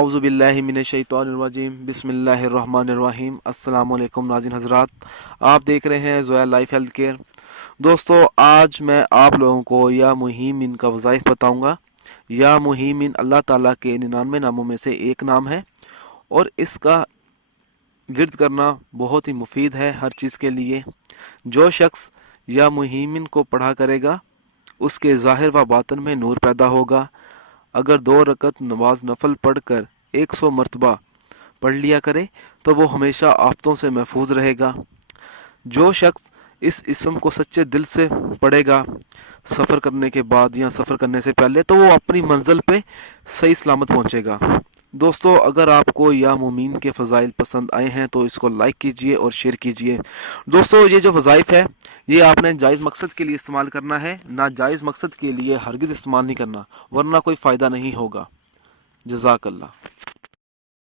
आऊज़ु बिल्लाहि मिनश्शैतानिर्रजीम बिस्मिल्लाहिर्रहमानिर्रहीम। अस्सलामु अलैकुम नाज़रीन हज़रात, आप देख रहे हैं ज़ोया लाइफ हेल्थ केयर। दोस्तों, आज मैं आप लोगों को या मुहीमिन का वज़ाइफ बताऊंगा। या मुहीमिन अल्लाह ताला के 99 नामों में से एक नाम है और इसका विर्द करना बहुत ही मुफीद है हर चीज़ के लिए। जो शख्स या मुहीमिन को पढ़ा करेगा उसके ज़ाहिर व बातन में नूर पैदा होगा। अगर 2 रकत नमाज नफल पढ़कर 100 मरतबा पढ़ लिया करे तो वो हमेशा आफतों से महफूज रहेगा। जो शख्स इस इसम को सच्चे दिल से पढ़ेगा सफ़र करने के बाद या सफ़र करने से पहले, तो वो अपनी मंजिल पे सही सलामत पहुंचेगा। दोस्तों, अगर आपको या मुमीन के फ़ज़ाइल पसंद आए हैं तो इसको लाइक कीजिए और शेयर कीजिए। दोस्तों, ये जो वज़ाइफ है ये आपने जायज़ मकसद के लिए इस्तेमाल करना है, नाजायज़ मकसद के लिए हरगिज़ इस्तेमाल नहीं करना, वरना कोई फ़ायदा नहीं होगा। जज़ाकल्लाह।